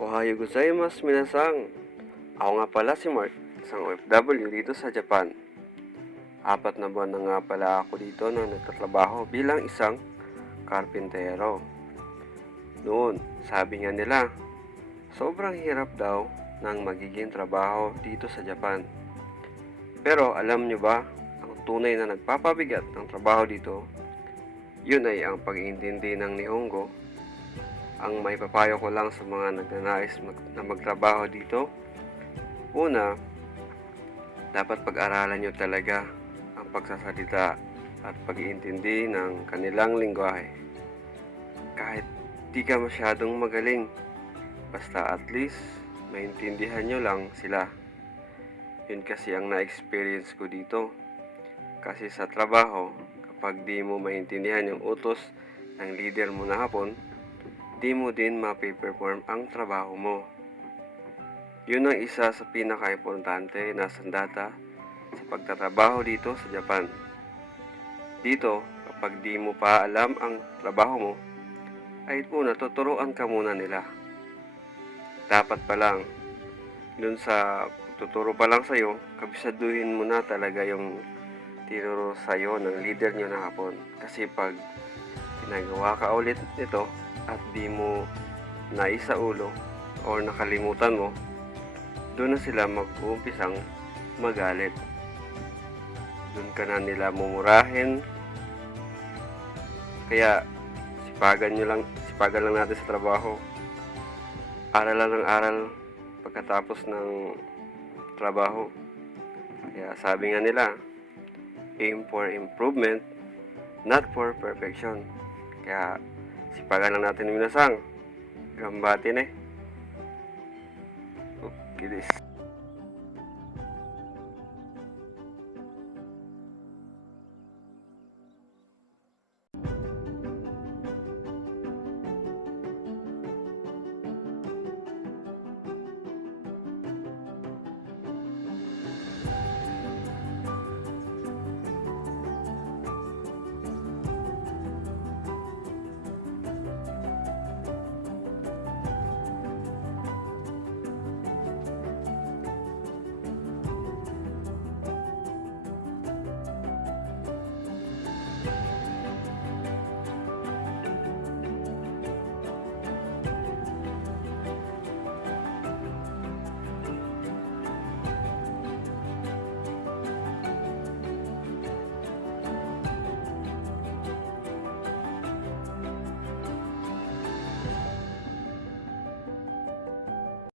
Ohayo gozaimasu minasang. Ako nga pala si Mark, isang OFW dito sa Japan. 4 na buwan na nga pala ako dito na nagtatrabaho bilang isang karpintero. Noon, sabi nga nila, sobrang hirap daw ng magiging trabaho dito sa Japan. Pero alam nyo ba, ang tunay na nagpapabigat ng trabaho dito, yun ay ang pag-iintindi ng Nihongo. Ang may papayo ko lang sa mga nagnanais na magtrabaho dito, una, dapat pag-aralan nyo talaga ang pagsasalita at pag-iintindi ng kanilang lingwahe. Kahit di ka masyadong magaling, basta at least maintindihan nyo lang sila. Yun kasi ang na-experience ko dito. Kasi sa trabaho, kapag di mo maintindihan yung utos ng leader mo na hapon, di mo din mapiperform ang trabaho mo. Yun ang isa sa pinaka-importante na sandata sa pagtatrabaho dito sa Japan. Dito, kapag di mo pa alam ang trabaho mo, ay una tuturuan ka muna nila. Dapat pa lang, dun sa tuturo pa lang sa'yo, kabisaduhin mo na talaga yung tinuro sa'yo ng leader nyo na hapon. Kasi pag ginagawa ka ulit nito at di mo naisaulo o nakalimutan mo, doon na sila mag-uumpisang magalit. Doon ka na nila mumurahin. Kaya sipagan lang natin sa trabaho. Aralan ng aral pagkatapos ng trabaho. Kaya sabi nga nila, aim for improvement, not for perfection. Kaya sipagan lang natin minasang. Gambate ne. Okay, this.